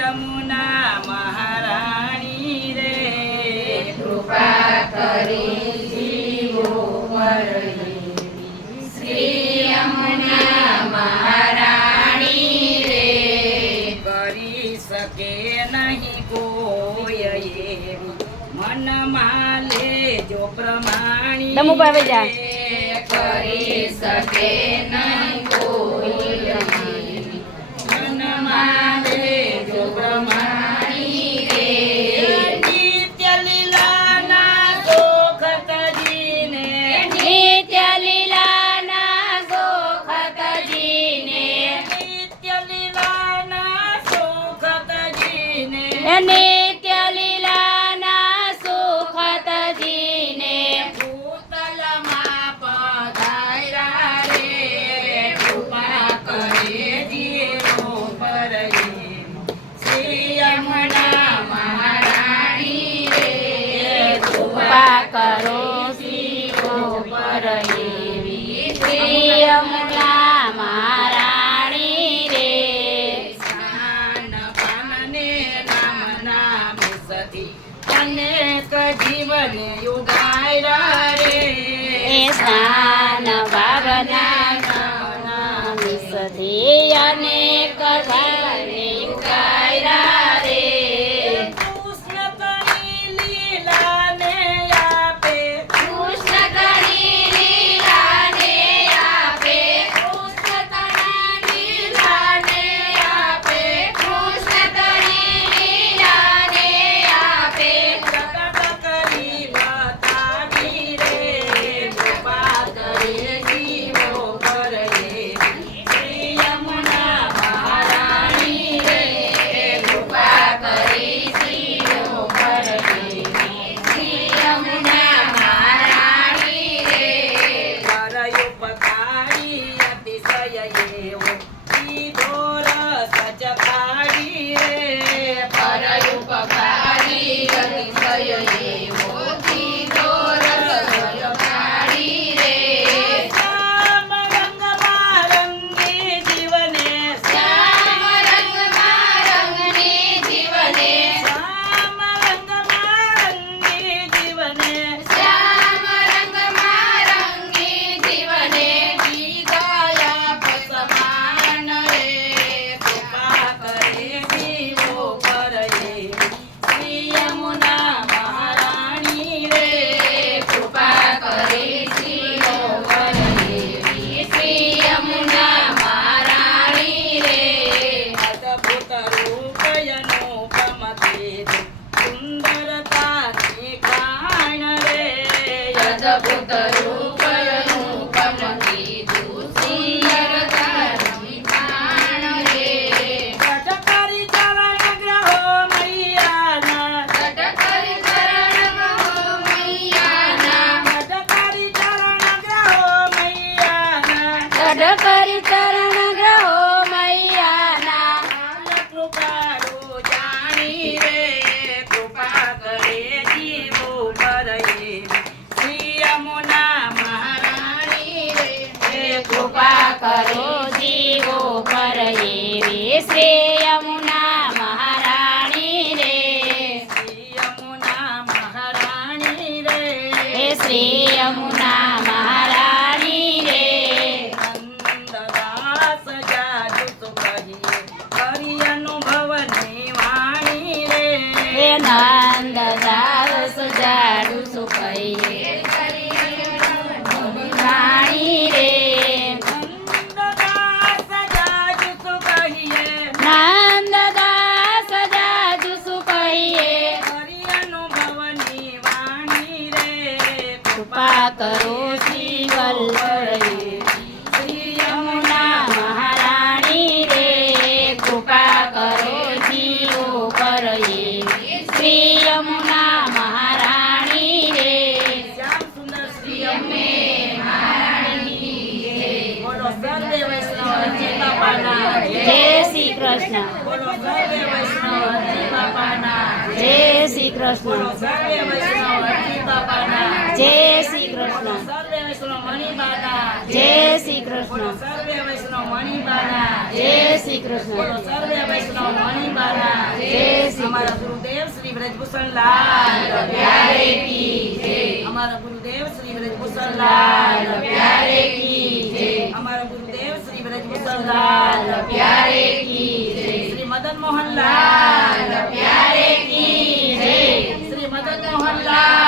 યમુના મહારાણી રે. કૃપા કરી જીવો શ્રી યમુના મહારાણી રે. કરી શકે નહીં કોઈ મનમાં લે જો પ્રમાણી કરી શકે Annie! સતી અનેક જીવન યુગાય રે. સ્થાન ભાવના સતી અનેક ભાવ જય શ્રી કૃષ્ણ જય શ્રી કૃષ્ણ જય શ્રી કૃષ્ણ જય શ્રી કૃષ્ણ જય શ્રી કૃષ્ણ જય શ્રી અમારા ગુરુદેવ શ્રી વ્રજભૂષણ લાલ પ્યારે કી જય અમારા ગુરુદેવ શ્રી વ્રજભૂષણ લાલ પ્યારે કી જય અમારા ગુરુ सरदार प्यारे की जय। श्री मदन मोहन लाल प्यारे की जय। श्री मदन मोहन लाल।